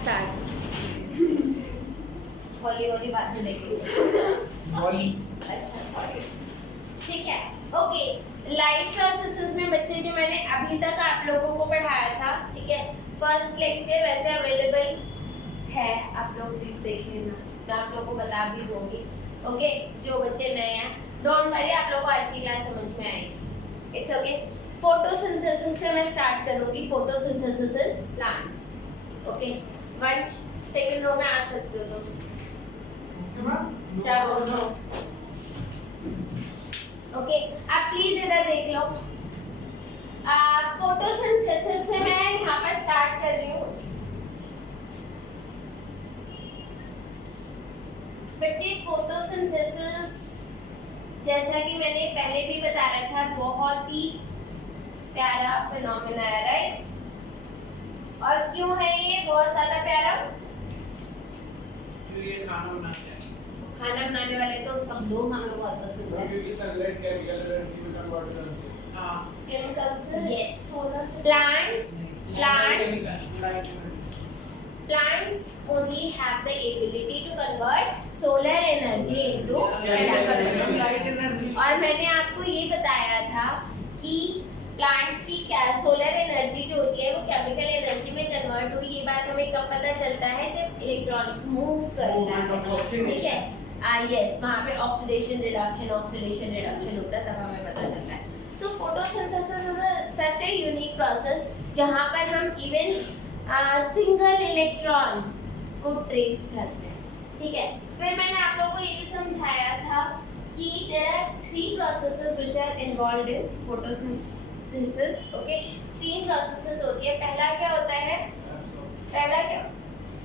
Start. हौली हौली बातें देखो। अच्छा सॉरी, ठीक है। ओके, लाइफ प्रोसेसेस में बच्चे जो मैंने अभी तक आप लोगों को पढ़ाया था, ठीक है, फर्स्ट लेक्चर वैसे अवेलेबल है, आप लोग प्लीज देख लेना, मैं आप लोगों को बता भी दूंगी। ओके, जो बच्चे नए हैं डोंट वरी, आप लोगों को आज की क्लास समझ में आएगी। It's okay. फोटोसिंथेसिस से मैं स्टार्ट करूंगी, फोटोसिंथेसिस इन प्लांट्स। ओके, वंश सेकंड रो में आ सकते हो तुम, चारों रो। ओके, आप प्लीज इधर देख लो। फोटोसिंथेसिस से मैं यहाँ पर स्टार्ट कर रही हूँ। बच्चे, फोटोसिंथेसिस जैसा कि मैंने पहले भी बता रखा है, बहुत ही प्यारा फिनोमेना है, राइट? और क्यों है ये बहुत ज्यादा प्यारा? ये खाना बनाते हैं। खाना बनाने वाले तो सब लोग हमें बहुत पसंद है। क्योंकि सनलाइट केमिकल एनर्जी में कन्वर्ट करती है। हां, chemicals, yes. Plants only have the ability to convert solar energy into light energy. और मैंने आपको ये बताया था कि प्लांट की क्या सोलर एनर्जी जो होती है वो केमिकल एनर्जी में कन्वर्ट हुई। ये बात हमें कब पता चलता है? जब इलेक्ट्रॉन मूव करता है, ठीक है। यस, वहाँ पे ऑक्सीडेशन रिडक्शन होता है, तब हमें पता चलता है। सो photosynthesis is such a unique process जहाँ पर हम इवन सिंगल इलेक्ट्रॉन को ट्रेस करते हैं, ठीक है। फिर मैंने आप लोगों को ये भी समझाया था कि there are 3 processes which are involved in photosynthesis. Okay, 3 processes होती है। पहला क्या होता है?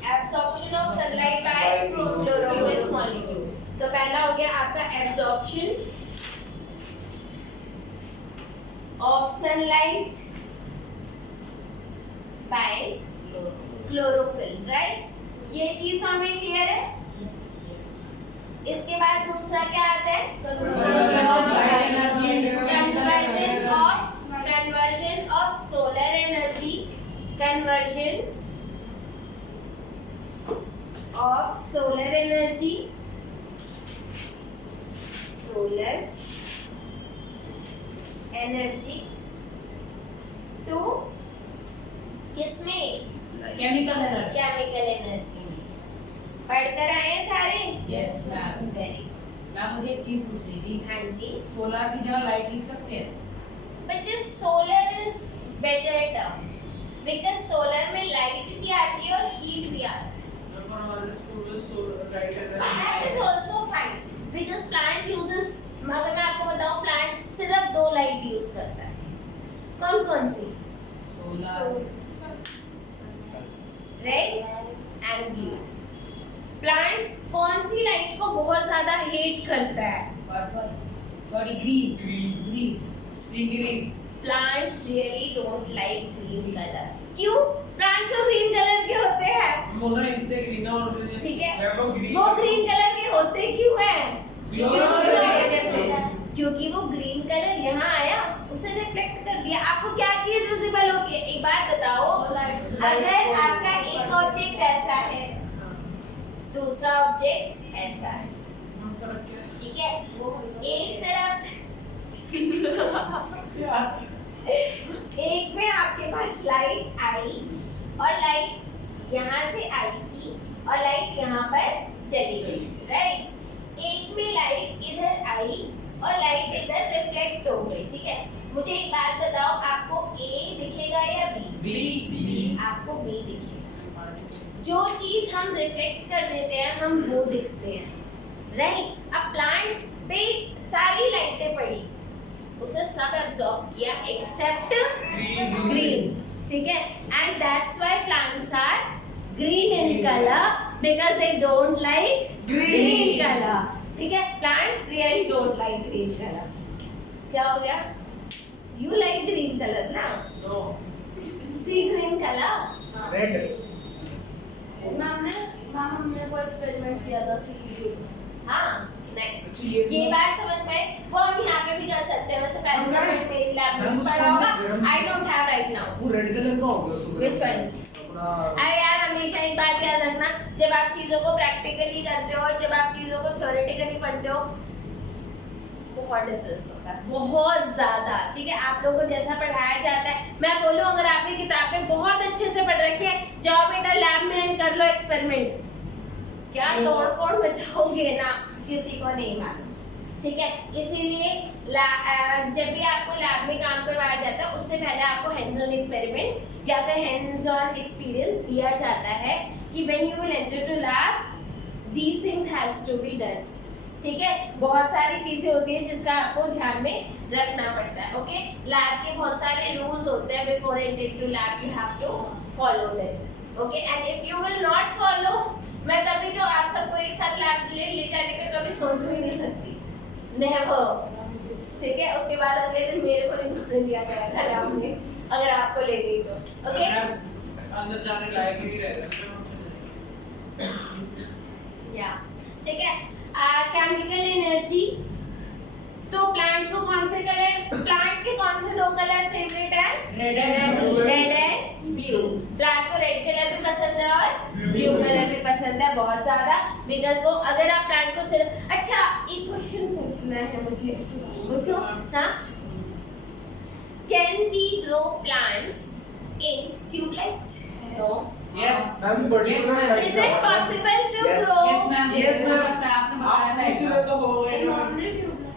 Absorption of sunlight by chlorophyll molecule. तो पहला हो गया आपका absorption of sunlight by chlorophyll, right? ये चीज तो हमें क्लियर है। इसके बाद दूसरा क्या आता है? Conversion of solar energy, to किसमें? केमिकल एनर्जी में। पढ़कर आए सारे? Yes ma'am. वेरी। मैम मुझे एक चीज पूछनी थी। हाँ जी सोलर की जगह लाइट लिख सकते हैं? बच्चे, solar is better term because solar में लाइट भी आती है और हीट भी आती है। That is also fine because plant uses, अगर मैं आपको बताऊं, प्लांट सिर्फ 2 लाइट यूज करता है। कौन सी? Solar, red and blue. Plant कौन सी लाइट को बहुत ज्यादा हेट करता है? Purple, sorry green. Plant really don't like green colour. क्यों? प्लांट्स तो ग्रीन कलर के होते हैं, ठीक है। वो ग्रीन कलर के होते क्यों हैं? क्योंकि वो ग्रीन कलर यहाँ आया, उसे रिफ्लेक्ट कर दिया। आपको क्या चीज विजिबल होती है? एक बात बताओ, अगर आपका एक ऑब्जेक्ट ऐसा है, दूसरा ऑब्जेक्ट ऐसा है, ठीक है, एक तरफ एक में आपके पास लाइट आई और लाइट यहाँ से आई थी और लाइट यहाँ पर चली गई, राइट? एक में लाइट इधर आई और लाइट इधर रिफ्लेक्ट हो गई, ठीक है। मुझे एक बात बताओ, आपको ए दिखेगा या बी? आपको बी दिखेगा। जो चीज हम रिफ्लेक्ट कर देते हैं हम वो दिखते हैं, राइट? अब प्लांट पे सारी लाइटें पड़ी, उसने सब एब्जॉर्ब किया एक्सेप्ट ग्रीन, ठीक है। And that's why plants are green in colour because they don't like green colour, ठीक है। Plants really don't like green colour. क्या हो गया? यू लाइक ग्रीन कलर ना? No. See green colour? Red. हमने कोई एक्सपेरिमेंट किया था सी। हाँ, नेक्स्ट। अच्छा, ये बात समझ गए? वो हम यहाँ पे भी कर सकते हैं, वैसे पैरासिटामोल मेरी लैब में पड़ा होगा। I don't have right now. वो रेड कलर का हो गया उसको। Which one? अपना अरे यार, हमेशा एक बात जब आप चीजों को प्रैक्टिकली करते हो और जब आप चीजों को थ्योरेटिकली पढ़ते हो बहुत डिफरेंस होता है, बहुत ज्यादा। ठीक है, आप लोगों को जैसा पढ़ाया जाता है, मैं बोलूं अगर आपने किताब में बहुत अच्छे से पढ़ रखी है, जाओ बेटा लैब में कर लो एक्सपेरिमेंट, क्या तोड़फोड़ मचाओगे ना, किसी को नहीं मालूम। ठीक है, इसीलिए जब भी आपको लैब में काम करवाया जाता है उससे पहले आपको हैंड्स ऑन एक्सपेरिमेंट या फिर हैंड्स ऑन एक्सपीरियंस दिया जाता है कि when you will enter to lab these things has to be done. ठीक है, बहुत सारी चीजें होती हैं जिसका आपको ध्यान में रखना पड़ता है। ओके, लैब के बहुत सारे रूल्स होते हैं, before entering to lab you have to follow them. Okay, and if you will not follow, मैं तभी तो आप सबको एक साथ लैब ले जाने का कभी सोच भी नहीं सकती, नेवर। ठीक है, उसके बाद अगले दिन मेरे को नहीं घुसने दिया जाएगा लैब में अगर आपको ले गई तो। ओके, अंदर जाने लायक ही नहीं रहेगा। या ठीक है, केमिकल एनर्जी, तो प्लांट को कौन से कलर, प्लांट के कौन से दो कलर फेवरेट है? Red and red and blue. Plant को रेड कलर भी पसंद है और ब्लू कलर भी पसंद है बहुत ज्यादा, बिकॉज वो अगर आप प्लांट को सिर्फ, अच्छा एक क्वेश्चन पूछना है मुझे, पूछो। हाँ, can we grow plants in tube light? No. Yes, ma'am particular Is it possible to Yes. grow? Yes ma'am, Yes, ma'am. आपने बताया आप था पूछ एक ले बार। तो हो गए in ना। only tube light?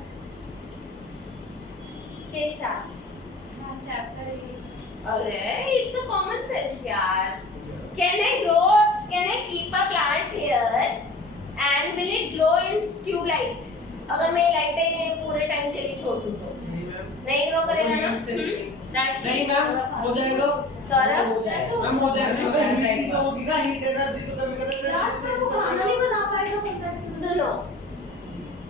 चेष्टा। अरे it's a common sense यार। Can I keep a plant here and will it grow in tubelight? अगर मैं लाइटें पूरे टाइम के लिए छोड़ दूँ तो नहीं मैम, नहीं ग्रो करेगा ना? राशि? नहीं मैम, हो जाएगा सौरभ? हो जाएगा। मैम, हो जाएगा। हो जाएगा। हीट तो होगी ना, हीट एनर्जी तो केमिकल सुनो,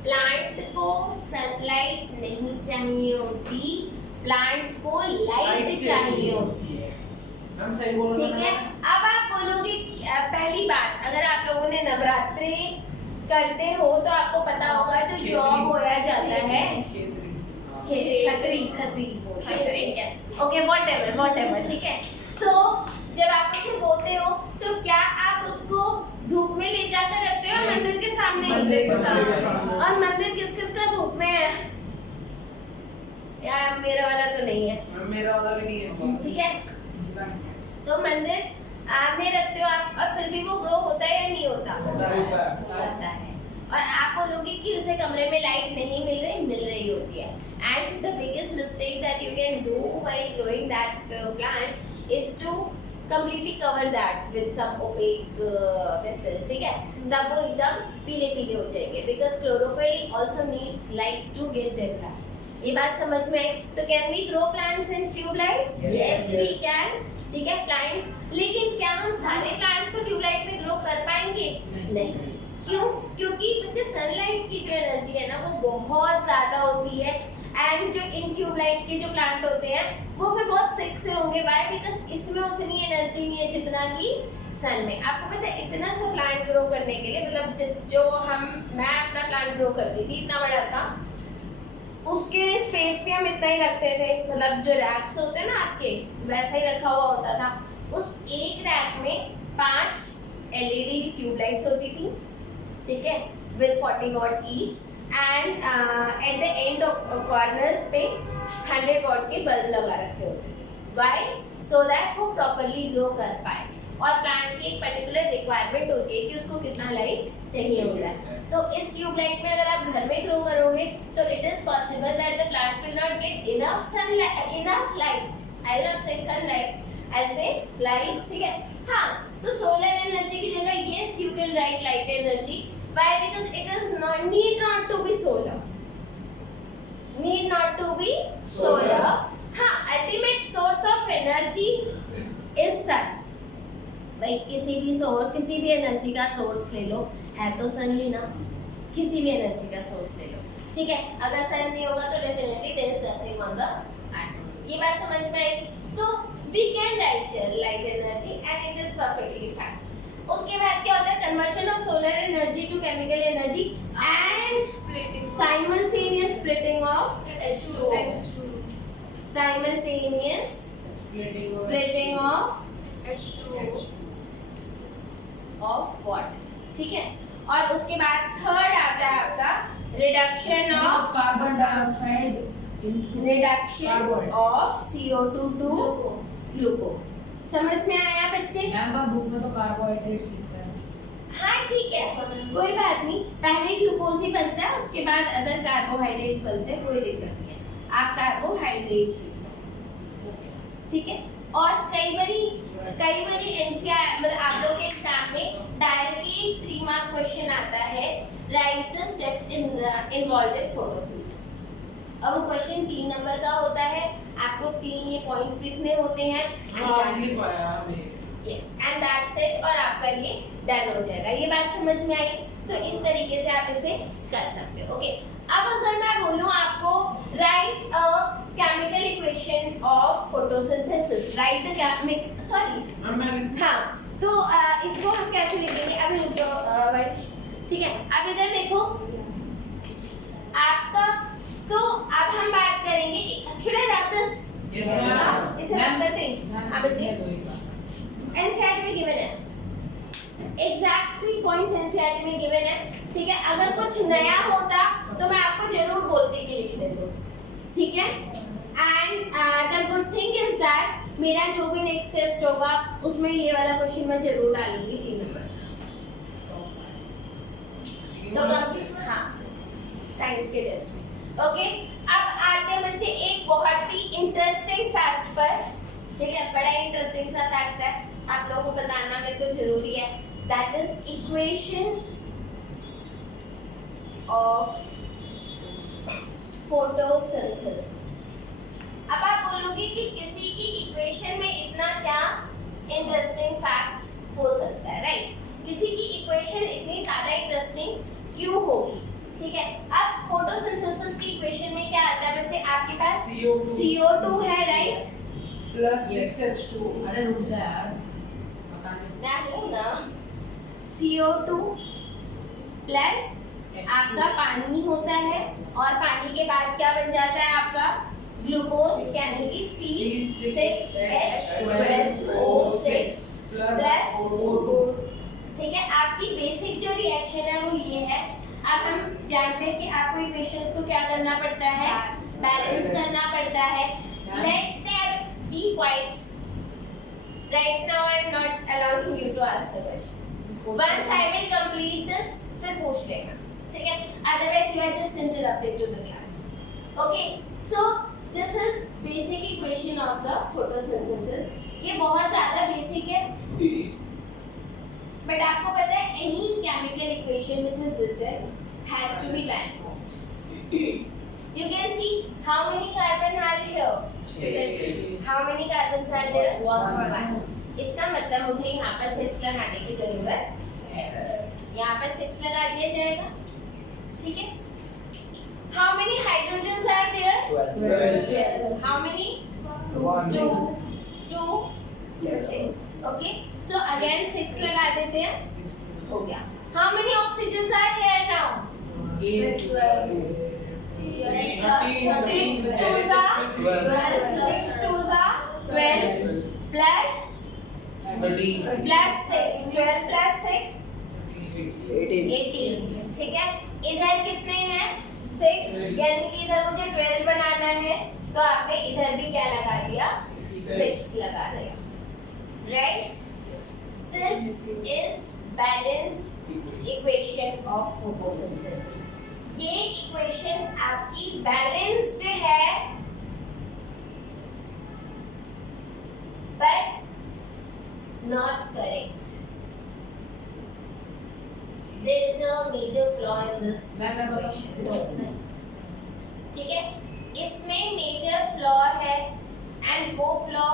प्लांट को सनलाइट नहीं चाहिए होती, प्लांट को लाइट चाहिए होती है। मैम सही बोल रहे ठीक है, अब आप बोलोगे पहली बात, अगर आप लोगों ने नवरात्रि करते हो तो आपको पता होगा जो जॉब होया जाता है खत्री ओके, व्हाटएवर, ठीक है। सो जब आप उसे बोते हो तो क्या आप उसको धूप में ले जाकर रखते हो मंदिर के सामने? मंदिर के सामने। और मंदिर किस किस का धूप में है? यार मेरा वाला तो नहीं है, मैम, मेरा वाला भी नहीं है। ठीक है। तो मंदिर में रखते हो आप, और फिर भी वो ग्रो होता है या नहीं होता? होता है। और आप बोलोगे कि उसे कमरे में लाइट नहीं मिल रही होती है। And the biggest mistake that you can do while growing that plant is to completely cover that with some opaque vessel, ठीक है, तब वो एकदम पीले पीले हो जाएंगे, because chlorophyll also needs light to get developed. ये बात समझ में आई? तो can we grow plants in tube light? Yes, we can. ठीक है, plants, लेकिन क्या हम सारे plants को tube light में grow कर पाएंगे? नहीं। क्यों? क्योंकि बच्चे सनलाइट की जो एनर्जी है ना वो बहुत ज्यादा होती है, एंड जो इन ट्यूबलाइट के जो प्लांट होते हैं वो फिर बहुत सिक से होंगे। व्हाई? बिकॉज इसमें उतनी एनर्जी नहीं है जितना कि सन में। आपको पता है इतना सा प्लांट ग्रो करने के लिए, मतलब जो मैं अपना प्लांट ग्रो करती थी इतना बड़ा था, उसके स्पेस भी हम इतना ही रखते थे, मतलब जो रैक्स होते हैं ना आपके वैसा ही रखा हुआ होता था। उस एक रैक में 5 LED ट्यूबलाइट्स होती थी, ठीक है, with 40 what each, and at the end of corners पे 100 वॉट के बल्ब लगा रखे होते थे। व्हाई? सो दैट वो प्रॉपरली ग्रो कर पाए। और प्लांट की एक पर्टिकुलर रिक्वायरमेंट होती है कि उसको कितना लाइट चाहिए होता है। तो इस ट्यूबलाइट में अगर आप घर में ग्रो करोगे तो it is possible that the plant will not get enough sunlight, enough light, I will not से सनलाइट, आई से लाइट, ठीक है। हाँ, तो सोलर एनर्जी की जगह yes you can write light energy. Why? Because it is need not to be solar. Need not to be solar. हाँ, ultimate source of energy is sun. भाई किसी भी एनर्जी का सोर्स ले लो, है तो सन ही ना, किसी भी एनर्जी का सोर्स ले लो, ठीक है। अगर सन नहीं होगा तो definitely there is nothing on the earth. ये बात समझ में आई? तो we can write light energy and it is perfectly fine. उसके बाद क्या होता है? Conversion of solar energy to chemical energy and simultaneous splitting of H2O, simultaneous splitting of of water, ठीक है। और उसके बाद थर्ड आता है आपका reduction of carbon dioxide reduction of CO2 to glucose. समझ में आया बच्चे? मैम बुक में तो कार्बोहाइड्रेट्स लिखा है। हाँ ठीक है, कोई बात नहीं, पहले ग्लूकोज ही बनता है, उसके बाद अदर कार्बोहाइड्रेट्स बनते हैं, कोई दिक्कत नहीं है। आप कार्बोहाइड्रेट्स, ठीक है। और कई बारी एनसीआर मतलब आप लोग के एग्जाम में डायरेक्टली 3 मार्क क्वेश्चन आता है, right the steps involved in photosynthesis. अब वो क्वेश्चन 3 नंबर का होता है, आपको 3 ये पॉइंट्स लिखने होते हैं, यस एंड दैट्स इट, और आपका ये डन हो जाएगा। ये बात समझ में आई? तो इस तरीके से आप इसे कर सकते हो, ओके। अब अगर मैं बोलूं आपको right a chemical equation of photosynthesis, right the हाँ, तो इसको हम कैसे लिखेंगे? अभी रुक जाओ वंश, ठीक है। अब इधर देखो आपका, तो अब हम बात करेंगे, शुड आई रैप दिस? इसे रैप करते हैं। हाँ बच्चे, एनसीईआरटी में गिवन है, एग्जैक्ट 3 पॉइंट्स एनसीईआरटी में गिवन है, ठीक है। अगर कुछ नया होता तो मैं आपको जरूर बोलती कि लिख लेते, ठीक है। And the good thing is that मेरा जो भी नेक्स्ट टेस्ट होगा उसमें ये वाला क्वेश्चन मैं जरूर डालूंगी 3 नंबर। तो हाँ, साइंस के टेस्ट में, ओके। अब आते हैं बच्चे एक बहुत ही इंटरेस्टिंग फैक्ट पर, ठीक है। बड़ा इंटरेस्टिंग सा फैक्ट है, आप लोगों को बताना मेरे को जरूरी है, that is equation of photosynthesis. अब आप बोलोगे कि किसी की इक्वेशन में इतना क्या इंटरेस्टिंग फैक्ट हो सकता है, राइट? किसी की इक्वेशन इतनी ज्यादा इंटरेस्टिंग क्यों होगी, ठीक है। अब फोटोसिंथेसिस की इक्वेशन में क्या आता है बच्चे? आपके पास CO2 है, राइट, प्लस 6H2। अरे रुक जा यार, पता नहीं मैं हूं ना। CO2 प्लस आपका पानी होता है, और पानी के बाद क्या बन जाता है आपका? ग्लूकोज, यानी कि C6H12O6 प्लस O2, ठीक है। आपकी बेसिक जो रिएक्शन है वो ये है। अब हम जानते हैं कि आपको इक्वेशंस को क्या करना पड़ता है? बैलेंस करना पड़ता है। Let them be quite. Right now I am not allowing you to ask the questions. Once I will complete this, फिर पूछ लेना, ठीक है। Otherwise you are just interrupted to the class, okay. So this is basic equation of the photosynthesis. ये बहुत ज्यादा basic है, but आपको पता है any chemical equation which is written has to be balanced. You can see how many carbon are here? 6. How many carbons are there? 1. इसका मतलब मुझे यहाँ पर 6 लगाने की जरूरत है। यहाँ पर 6 लगा दिया जाएगा, ठीक है। How many hydrogens are there? 12. How many? 2. Okay. So again 6 लगा देते हैं, हो गया। How many oxygens are here now? 8, 12. 6 twos are 12 plus 6, 12 plus 6 18, ठीक है। इधर कितने हैं? 6, यानी कि इधर मुझे 12 बनाना है, तो आपने इधर भी क्या लगा दिया? 6 लगा दिया, right. This is balanced equation of photosynthesis. ये इक्वेशन आपकी बैलेंस्ड है, but not correct. There is a major flaw in this equation, ठीक है। इसमें मेजर फ्लॉ है, एंड वो फ्लॉ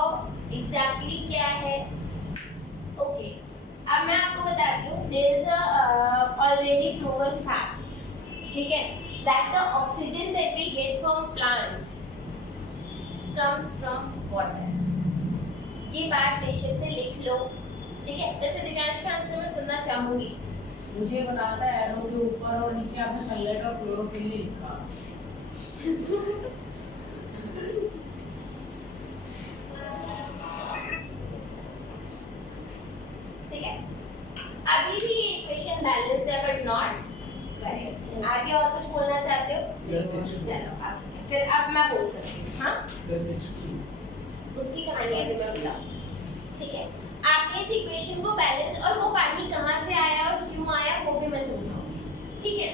एग्जैक्टली क्या है? ओके, अब मैं आपको बताती हूँ। There is a already proven fact, ठीक है, that the oxygen that we get from plant comes from water। ये बात पेशेंस से लिख लो, ठीक है। वैसे दिव्यांश का आंसर मैं सुनना चाहूंगी। मुझे बताया था एरो के ऊपर और नीचे आपने सनलाइट और क्लोरोफिल नहीं लिखा। ठीक है, अभी भी ये इक्वेशन बैलेंस्ड है बट नॉट करेक्ट। आगे और कुछ बोलना चाहते हो? Plus H2. चलो आगे फिर अब मैं बोल सकती हूँ। हाँ Plus H2. उसकी कहानी अभी मैं बताऊँ, ठीक है? आपने इस इक्वेशन को बैलेंस और वो पानी कहाँ से आया और क्यों आया वो भी मैं समझाऊंगी, ठीक है?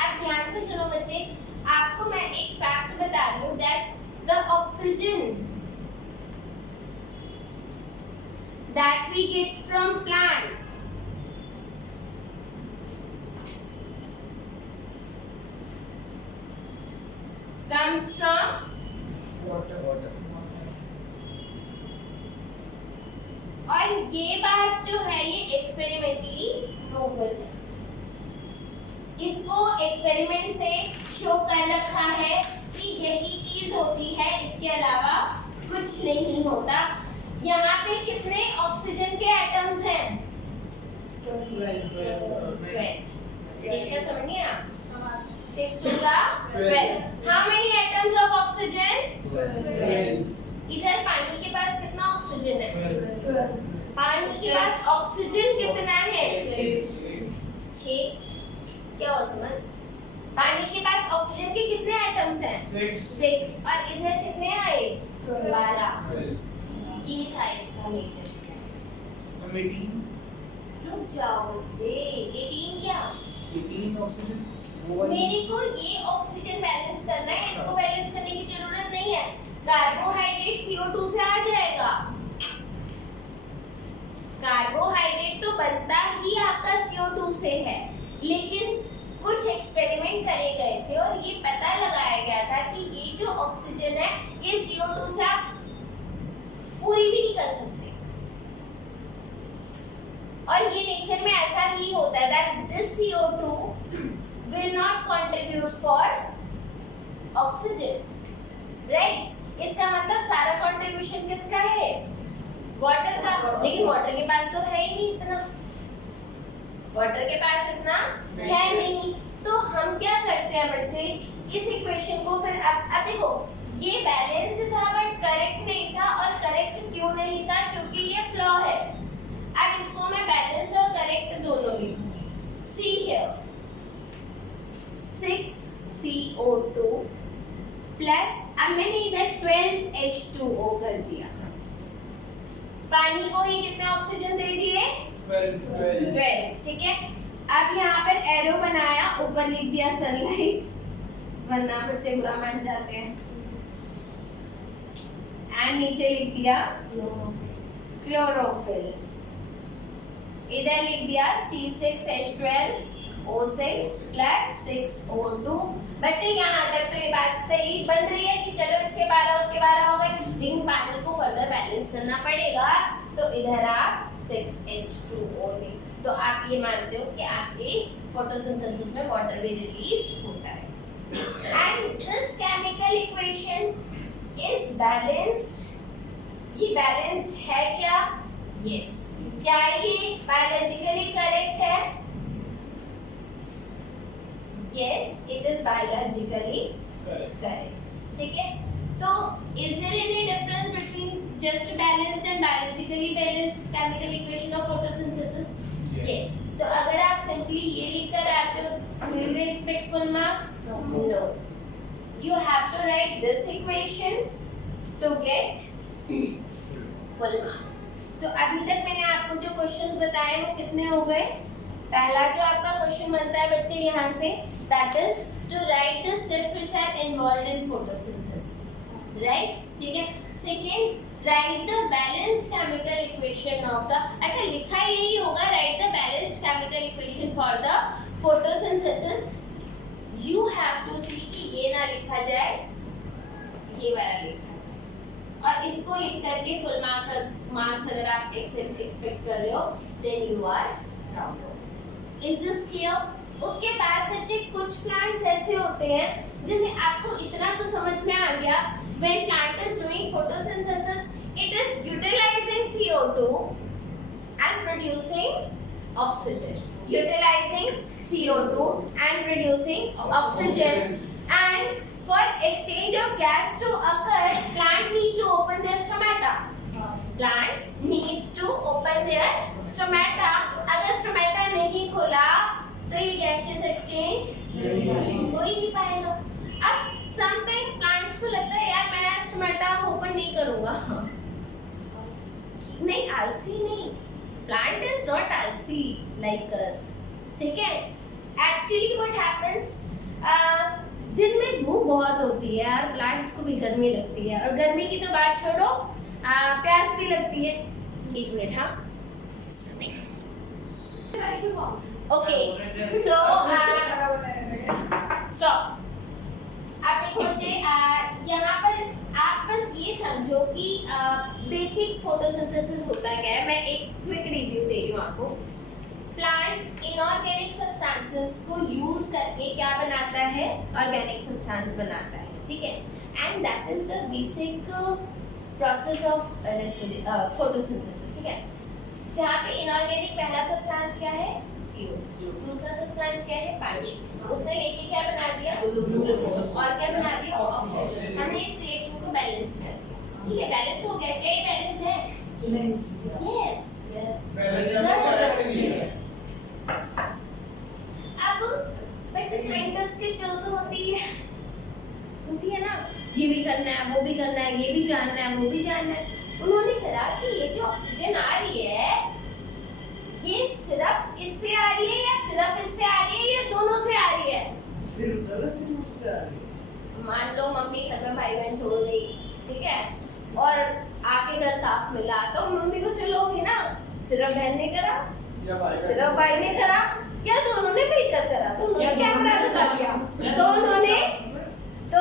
अब ध्यान से सुनो बच्चे, आपको मैं एक फैक्ट बता रही हूँ that the oxygen that we get from plant comes from Water. और ये बात जो है ये एक्सपेरिमेंटली प्रूवन है। इसको एक्सपेरिमेंट से शो कर रखा है कि यही चीज होती है, इसके अलावा कुछ नहीं होता। यहाँ पे कितने ऑक्सीजन के एटम्स हैं? 12। चेष्टा समझिए आप। 6 to the 12. How many atoms of oxygen? 12. इधर पानी के पास कितना ऑक्सीजन है? पानी के पास ऑक्सीजन कितना है? 6। क्या हुआ समझ? पानी के पास ऑक्सीजन के कितने एटम्स हैं? 6। और इधर कितने आए? 12। ये था इसका नेचर। रुक जाओ बच्चे, 18 क्या? 18 ऑक्सीजन। मेरे को ये ऑक्सीजन बैलेंस करना है, इसको बैलेंस करने की जरूरत नहीं है। कार्बोहाइड्रेट CO2 से आ जाएगा। कार्बोहाइड्रेट तो बनता ही आपका CO2 से है, लेकिन कुछ एक्सपेरिमेंट करे गए थे और ये पता लगाया गया था कि ये जो ऑक्सीजन है ये CO2 से आप पूरी भी नहीं कर सकते। और ये नेचर में ऐसा ही होता है that this CO2 will not contribute for oxygen, right? इसका मतलब सारा कंट्रीब्यूशन किसका है? वाटर का। लेकिन वाटर के पास तो है ही नहीं इतना, वाटर के पास इतना है नहीं। तो हम क्या करते हैं बच्चे, इस इक्वेशन को फिर अब देखो ये बैलेंस्ड था बट करेक्ट नहीं था। और करेक्ट क्यों नहीं था? क्योंकि ये फ्लॉ है। अब इसको मैं बैलेंस्ड और करेक्ट दोनों लिखूंगी। सी हियर 6CO2 प्लस अब मैंने इधर 12H2O कर दिया। पानी को ही कितने ऑक्सीजन दे दिए? 12। ठीक है। अब यहाँ पर एरो बनाया, ऊपर लिख दिया सनलाइट, वरना बच्चे बुरा मान जाते हैं। एंड नीचे लिख दिया क्लोरोफिल। इधर लिख दिया C6H12O6 प्लस 6O2। बच्चे यहाँ तक तो ये बात सही बन रही है कि चलो इसके 12 उसके 12 हो गए, लेकिन पानी को फर्दर बैलेंस करना पड़ेगा। तो इधर आप 6H2O लें, तो आप ये मानते हो कि आपके फोटोसिंथेसिस में वाटर भी रिलीज होता है। And this chemical equation is balanced. ये बैलेंस्ड है क्या? यस। क्या ये बायोलॉजिकली करेक्ट है? Yes, it is biologically correct. ठीक है। तो is there any difference between just balanced and biologically balanced chemical equation of photosynthesis? Yes. तो अगर आप सिंपली ये लिखकर आते हो, will you expect full marks? No. You have to write this equation to get full marks. तो अभी तक मैंने आपको जो क्वेश्चंस बताए वो कितने हो गए? पहला जो आपका क्वेश्चन बनता है बच्चे यहाँ से, that is to write the steps which are involved in photosynthesis, right? ठीक है। Second, write the balanced chemical equation of the, अच्छा लिखा यही होगा, write the balanced chemical equation for the photosynthesis. You have to see कि ये ना लिखा जाए, ये वाला लिखा जाए, और इसको लिख करके फुल मार्क्स अगर आप एक्सपेक्ट कर रहे हो, then you are wrong. Is this clear? उसके बाद बच्चे कुछ प्लांट्स ऐसे होते हैं, जैसे आपको इतना तो समझ में आ गया, when plant is doing photosynthesis, it is utilizing CO2 and producing oxygen. Utilizing CO2 and producing oxygen, and for exchange of gas to occur, plant need to open their stomata. Plants need to open their stomata, अगर stomata नहीं खोला तो ये gaseous exchange हो ही नहीं पाएगा। अब sometime plants को लगता है यार मैं स्टोमेटा ओपन नहीं करूंगा। नहीं, आलसी नहीं, प्लांट इज नॉट आलसी लाइक अस, ठीक है। एक्चुअली व्हाट हैपेंस, दिन में धूप बहुत होती है यार, प्लांट को भी गर्मी लगती है, और गर्मी की तो बात छोड़ो, प्यास भी लगती है। एक मिनट, हाँ ओके, सो स्टॉप। अब देखो बच्चे, यहाँ पर आप बस ये समझो कि बेसिक फोटोसिंथेसिस होता क्या है। मैं एक क्विक रिव्यू दे रही हूँ आपको। प्लांट इनऑर्गेनिक सब्सटेंसेस को यूज करके क्या बनाता है, ऑर्गेनिक सब्सटेंस बनाता है, ठीक है। And that is the basic process of photosynthesis, ठीक है। जहाँ पे इनऑर्गेनिक पहला सब्सटेंस क्या है, CO, दूसरा सब्सटेंस क्या है, पानी। उसने लेके क्या बना दिया, ग्लूकोज, और क्या बना दिया, ऑक्सीजन। हमने इस रिएक्शन को बैलेंस कर दिया, ठीक है। बैलेंस हो गया, क्या बैलेंस है, यस। अब बच्चे साइंटिस्ट की जल्द होती है ना, ये भी करना है, वो भी करना है, ये भी जानना है, वो भी जानना है। उन्होंने कहा कि ये जो ऑक्सीजन आ रही है, ये सिर्फ इससे आ रही है या सिर्फ इससे आ रही है या दोनों से आ रही है। मान लो मम्मी घर में भाई बहन छोड़ गई, ठीक है, और आके घर साफ मिला, तो मम्मी को चलोगी ना, सिर्फ बहन ने करा, सिर्फ भाई ने करा, क्या दोनों ने मिलकर करा, तो उन्होंने कैमरा लगा दिया, तो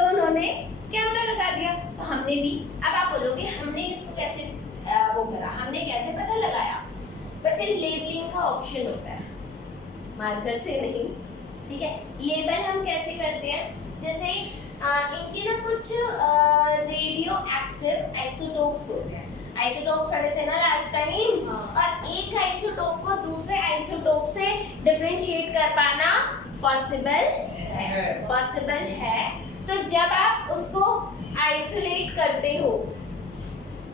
उन्होंने कैमरा लगा दिया, तो हमने भी। अब आप बोलोगे हमने इसको कैसे वो करा, हमने कैसे पता लगाया। बच्चे लेबलिंग का ऑप्शन होता है, मार्कर से नहीं, ठीक है। लेबल हम कैसे करते हैं, जैसे इनके ना कुछ रेडियो एक्टिव आइसोटोप्स होते हैं। आइसोटोप्स पढ़े थे ना लास्ट टाइम, और एक आइसोटोप को दूसरे आइसोटोप से डिफरेंशिएट कर पाना पॉसिबल है। तो जब आप उसको आइसोलेट करते हो,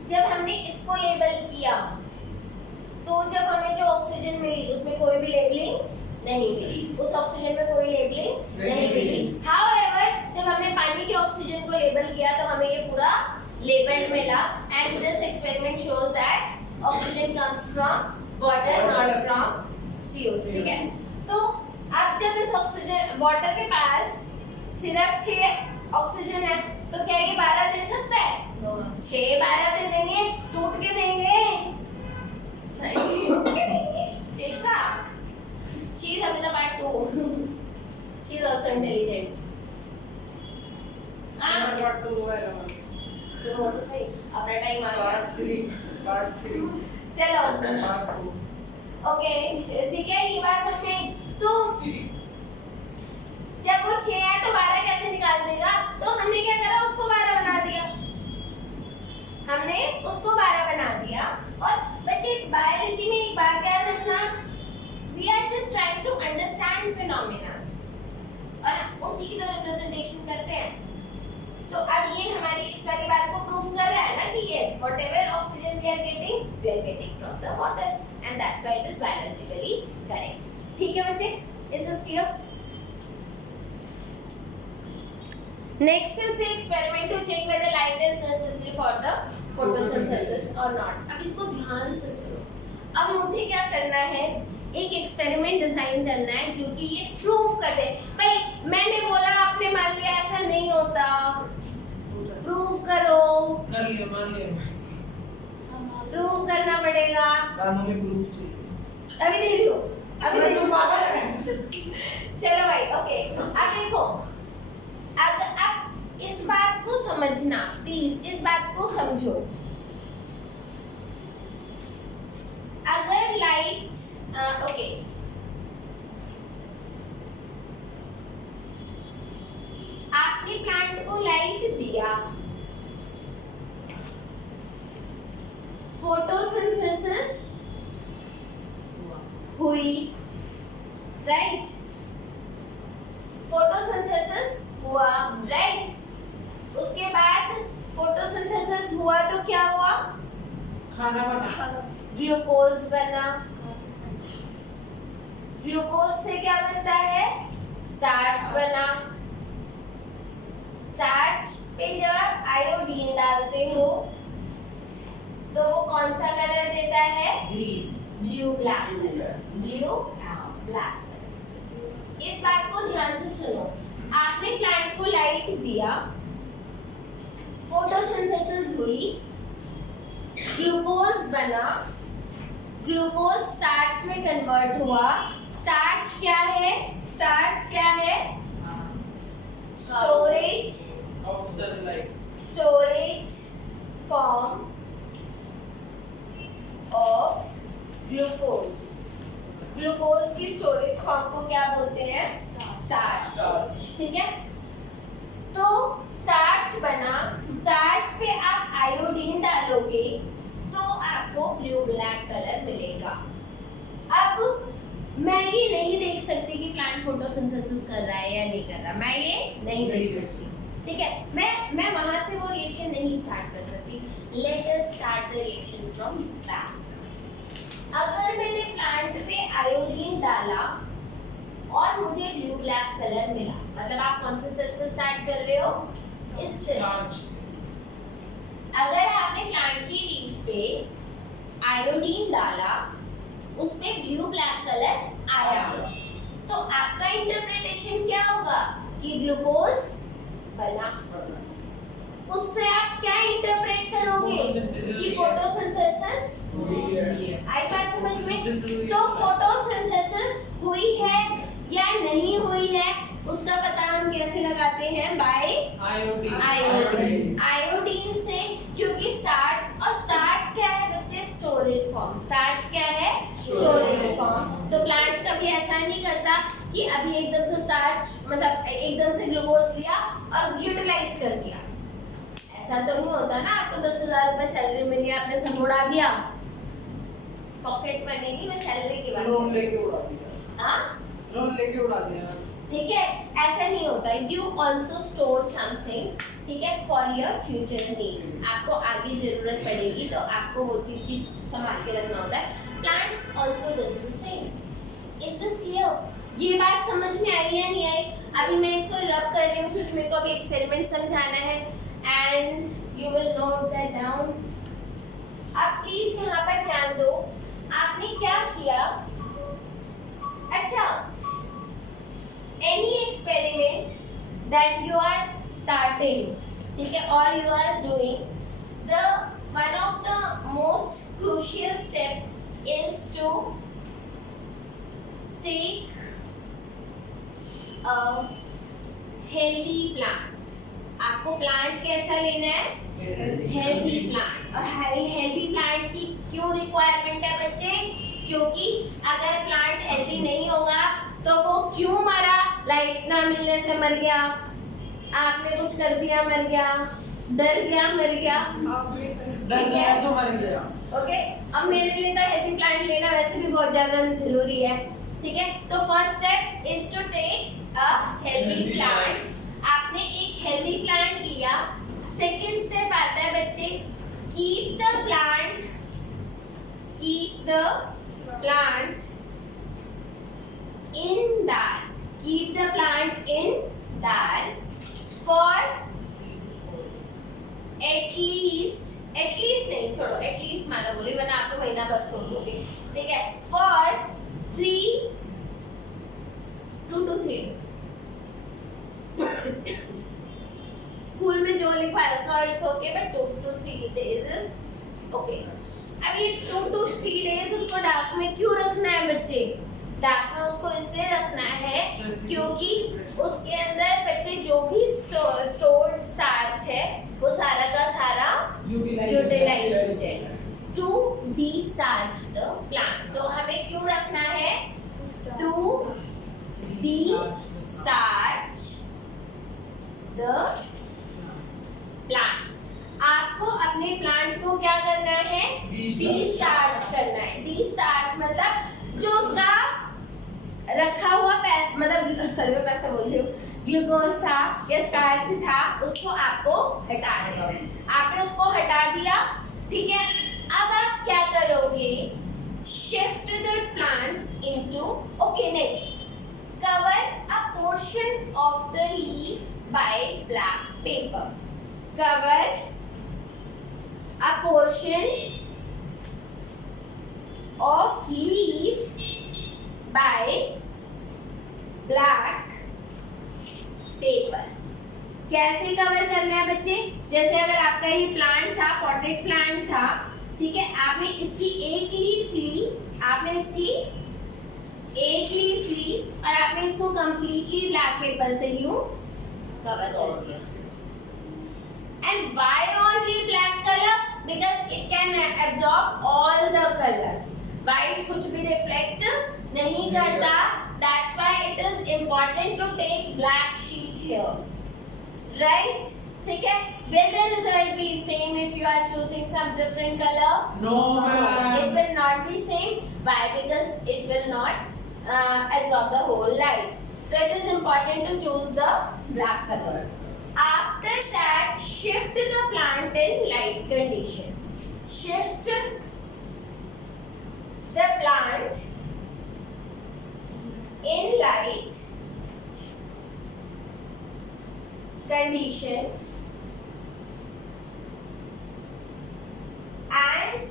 जब हमने इसको लेबल किया, तो जब हमें जो ऑक्सीजन मिली उसमें कोई भी लेबलिंग नहीं मिली, उस ऑक्सीजन में कोई लेबलिंग नहीं मिली। हाउएवर जब हमने पानी के ऑक्सीजन को लेबल किया तो हमें ये पूरा लेबल्ड मिला। And this experiment shows that oxygen comes from water, not from CO, ठीक है। तो अब जब इस ऑक्सीजन वाटर के पास सिर्फ 6 ऑक्सीजन है, तो क्या ये 12 दे सकता है? 6-12 दे देंगे, टूट के देंगे, चेष्टा। She is Amita part 2. She is also intelligent. तो वो तो सही, अपना टाइम आ गया। Part 3. चलो ओके, ठीक है, ये बात समझ में। तो जब वो 6 है तो 12 कैसे निकाल देगा, तो हमने क्या करा, उसको 12 बना दिया, हमने उसको 12 बना दिया। और बच्चे बायोलॉजी में एक बात याद रखना, we are just trying to understand phenomena, और उसी की तो रिप्रेजेंटेशन करते हैं। तो अब ये हमारी इस वाली बात को प्रूफ कर रहा है ना कि yes, whatever oxygen we are getting from the water, and that's why it is biologically correct. ठीक है बच्चे, is this clear? Next is the experiment to check whether light is necessary for the photosynthesis or not. अब इसको ध्यान से सुनो। अब मुझे क्या करना है, एक एक्सपेरिमेंट डिजाइन करना है जो कि ये प्रूफ कर दे। भाई मैंने बोला आपने मान लिया, ऐसा नहीं होता, प्रूफ करो। कर लिया, मान लिया। प्रूफ करना पड़ेगा। हमें प्रूफ चाहिए। अभी दे रही हो, अभी दे रही हो। चलो भाई, ओके। अब देखो, अब इस बात को समझना, प्लीज इस बात को समझो। अगर लाइट ओके, आपने प्लांट को लाइट दिया, फोटोसिंथेसिस हुई, राइट, फोटोसिंथेसिस हुआ, राइट। उसके बाद फोटोसिंथेसिस हुआ तो क्या हुआ, खाना बना, ग्लूकोज बना, ग्लूकोज से क्या बनता है? स्टार्च बना। स्टार्च पे जब आप आयोडीन डालते हो तो वो कौन सा कलर देता है? Blue black colour. Blue black. इस बात को ध्यान से सुनो। आपने प्लांट को लाइट दिया, फोटोसिंथेसिस हुई, ग्लूकोज बना, ग्लूकोज स्टार्च में कन्वर्ट हुआ। स्टार्च क्या है? स्टार्च क्या है? Storage of sunlight. Storage form of glucose. Glucose की स्टोरेज फॉर्म को क्या बोलते हैं? स्टार्च। ठीक है, तो स्टार्च बना। स्टार्च पे आप आयोडीन डालोगे तो आपको ब्लू ब्लैक कलर मिलेगा। अब मैं ये नहीं देख सकती कि प्लांट फोटोसिंथेसिस कर रहा है या नहीं कर रहा, मैं ये नहीं देख सकती। ठीक है, मैं वहां से वो रिएक्शन नहीं स्टार्ट कर सकती। Let us start the reaction from back. अगर मैंने प्लांट पे आयोडीन डाला और मुझे ब्लू ब्लैक कलर मिला, मतलब आप कौन से स्टेप से स्टार्ट कर रहे हो? इस स्टेप से। अगर आपने प्लांट की लीफ पे आयोडीन डाला, उस पे ब्लू ब्लैक कलर आया, तो आपका इंटरप्रिटेशन क्या होगा? कि ग्लूकोज बना। उससे आप क्या इंटरप्रेट करोगे? कि फोटोसिंथेसिस आई बात समझ में? तो फोटोसिंथेसिस हुई है या नहीं हुई है उसका पता हम कैसे लगाते हैं? Bye iodine. आयोडीन से, क्योंकि स्टार्च, और स्टार्च क्या है बच्चे? Storage form. स्टार्च क्या है? Storage form. तो प्लांट कभी ऐसा नहीं करता कि अभी एकदम से स्टार्च, मतलब एकदम से ग्लूकोज लिया और यूटिलाइज कर दिया। ऐसा तो नहीं होता ना। आपको 10,000 रुपए सैलरी मिली, आपने सब उड़ा दिया, पॉकेट बनेगी। मैं सैलरी की बात कर रही हूँ। लोन लेके उड़ा दिया। हाँ, लोन लेके उड़ा दिया। ठीक है, ऐसा नहीं होता। यू ऑल्सो स्टोर समथिंग, ठीक है, फॉर योर फ्यूचर नीड्स। आपको आगे जरूरत पड़ेगी तो आपको वो चीज़ की संभाल के रखना होता है। Plants also does the same. Is this clear? ये बात समझ में आई या नहीं आई? अभी मैं इसको रब कर रही हूँ क्योंकि मेरे को अभी एक्सपेरिमेंट समझाना है and you will note that down. अब प्लीज यहाँ पर ध्यान दो। आपने क्या किया? अच्छा, any experiment that you are starting, ठीक है, or you are doing, the one of the most crucial step is to take a healthy plant. आपको प्लांट कैसा लेना है? Healthy plant. और हेल्दी प्लांट की क्यों रिक्वायरमेंट है बच्चे? क्योंकि अगर प्लांट हेल्दी नहीं होगा तो वो क्यों मरा? लाइट ना मिलने से मर गया, आपने कुछ कर दिया मर गया, डर गया मर गया, डर गया तो मर गया। ओके, अब मेरे लिए तो हेल्दी प्लांट लेना वैसे भी बहुत ज्यादा जरूरी है। ठीक है, तो first step is to take a healthy plant. आपने एक हेल्दी प्लांट लिया। सेकंड स्टेप आता है बच्चे, keep the plant in that, keep the plant in that for at least नहीं छोड़ो, at least मानो बोली, वरना आप तो महीना भर छोड़ दोगे। ठीक है, for 2 to 3 days। स्कूल में जो लिखवा रखा it's okay, but 2 to 3 days is okay. अब ये 2 to 3 days उसको डार्क में क्यों रखना है बच्चे? डार्क में उसको इसलिए रखना है क्योंकि उसके अंदर बच्चे जो भी स्टोर्ड स्टार्च है वो सारा का सारा यूटिलाइज हो जाए टू डी-स्टार्च द प्लांट। तो हमें क्यों रखना है? To destarch the plant. आपको अपने प्लांट को क्या करना है? डी-स्टार्च करना है। डी-स्टार्च मतलब जो उसका रखा हुआ मतलब सर में पैसा बोल रही हूँ, ग्लूकोज था या स्टार्च था, उसको आपको हटा देना है। आपने उसको हटा दिया, ठीक है। अब आप क्या करोगे? Shift the plant into, okay, next. Cover a portion of the leaf by black paper. Cover a portion of leaf by black paper. कैसे कवर करना है बच्चे? जैसे अगर आपका ये प्लांट था, पॉटेड प्लांट था, ठीक है, आपने इसकी एक लीफ ली, आपने इसकी एक लीफ ली और आपने इसको कंप्लीटली ब्लैक पेपर से यूं कवर कर दिया. And why only black colour? Because it can absorb all the colours. White कुछ भी रिफ्लेक्ट नहीं करता. That's why it is important to take black sheet here, right? ठीक है? Will the result be same if you are choosing some different color? No, ma'am. It will not be same. Why? Because it will not absorb the whole light. So it is important to choose the black color. After that, shift the plant in light condition. Shift the plant in light condition and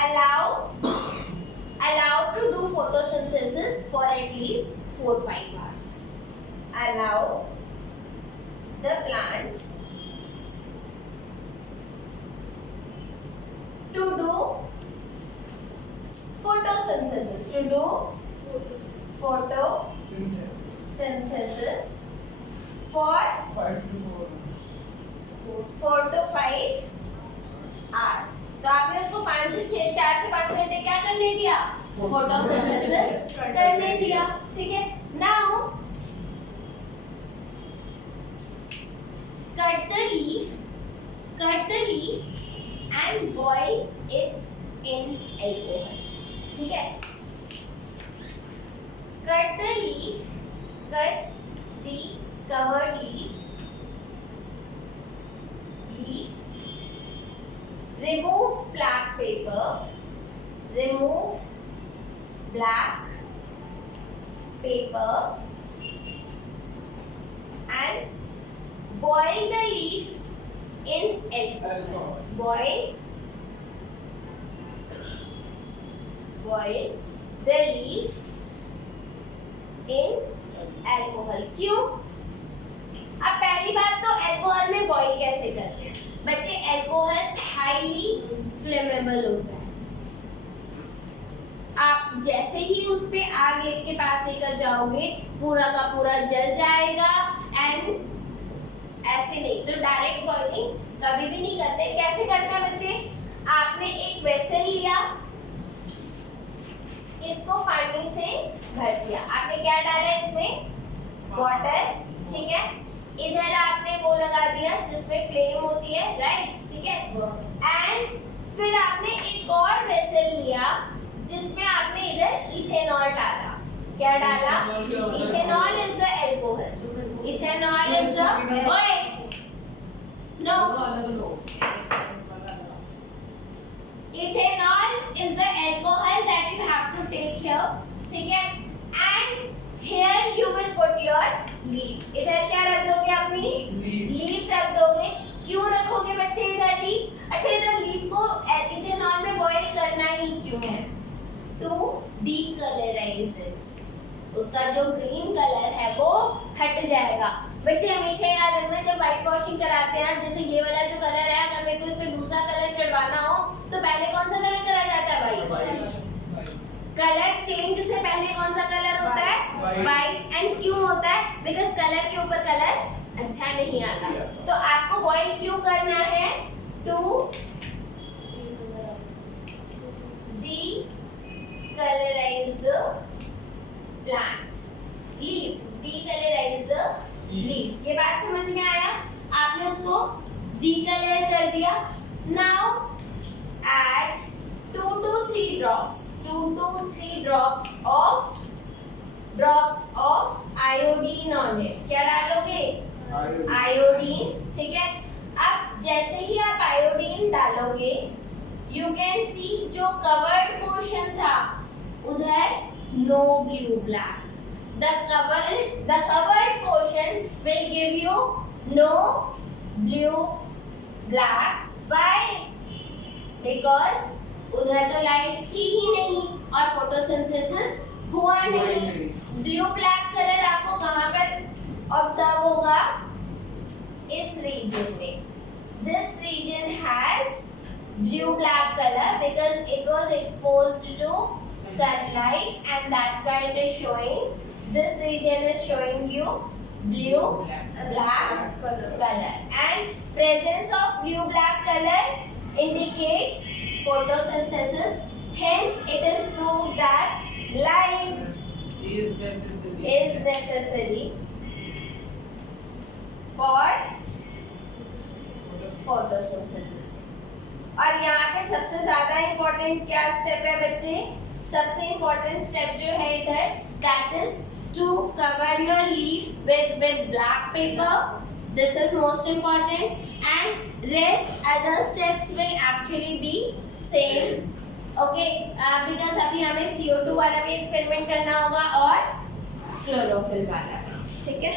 allow to do photosynthesis for at least 4-5 hours. Allow the plant to do photosynthesis, photosynthesis for 4 to 5 hours. तो आपने उसको 4 से 5 घंटे क्या करने दिया? Photosynthesis करने दिया. ठीक है. Now cut the leaf and boil it in alcohol. ठीक है. Cut the covered leaf. Remove black paper. And boil the leaf in alcohol. Boil the leaf in alcohol. क्यों? अब पहली बात तो अल्कोहल में बॉईल कैसे करते हैं बच्चे? अल्कोहल हाईली फ्लेमेबल होता है. आप जैसे ही उस पे आग के पास लेकर जाओगे पूरा का पूरा जल जाएगा. एंड ऐसे नहीं तो डायरेक्ट बॉइलिंग कभी भी नहीं करते. कैसे करते हैं बच्चे? आपने एक वेसल लिया, इसको पानी से भर दिया. आपने क्या डाला इसमें? वाटर. ठीक है. इधर आपने वो लगा दिया जिसमें फ्लेम होती है, राइट? ठीक है. एंड फिर आपने एक और वेसल लिया जिसमें आपने इधर इथेनॉल डाला. क्या डाला? Ethanol is the alcohol. Ethanol is the Ethanol is the alcohol that you have to take here. ठीक है. And here you will put your leaf. इधर क्या रख दोगे? अपनी लीफ रख दोगे. क्यों रखोगे बच्चे इधर लीफ? अच्छा, इधर लीफ को इथेनॉल में बॉईल करना ही क्यों है? To decolorize it. उसका जो ग्रीन कलर है वो हट जाएगा. बच्चे हमेशा याद रखना जब व्हाइट वॉशिंग कराते हैं, जैसे ये वाला जो कलर है, अगर मेरे को इस पे दूसरा कलर चढ़वाना हो तो पहले कौन सा कलर करा जाता है? व्हाइट. कलर चेंज से पहले कौन सा कलर होता है? व्हाइट. एंड क्यों होता है? बिकॉज कलर के ऊपर कलर अच्छा नहीं आता. तो आपको बॉईल क्यों करना है? To decolorize the plant. Leaf. Decolorize the leaf. ये बात समझ में आया? आपने उसको decolor कर दिया. Now add 2 to 3 drops of iodine on it. क्या डालोगे? आयोडीन. ठीक है. अब जैसे ही आप आयोडीन डालोगे, you can see जो covered portion था उधर no blue black. The covered portion will give you no blue black. Why? Because उधर तो लाइट थी ही नहीं और फोटोसिंथेसिस हुआ नहीं. ब्लू ब्लैक कलर आपको कहाँ पर ऑब्जर्व होगा? इस रीजन में. This region has blue black color because it was exposed to sunlight and that's why it is showing. This region is showing you blue black color and presence of blue black color indicates photosynthesis. Hence it is proved that light is necessary for photosynthesis. और यहाँ पे सबसे ज्यादा important क्या step है बच्चे? सबसे important step जो है इधर, that is to cover your leaf with black paper. This is most important and rest other steps will actually be same. Okay, because अभी हमें CO2 वाला भी एक्सपेरिमेंट करना होगा और क्लोरोफिल वाला. ठीक है?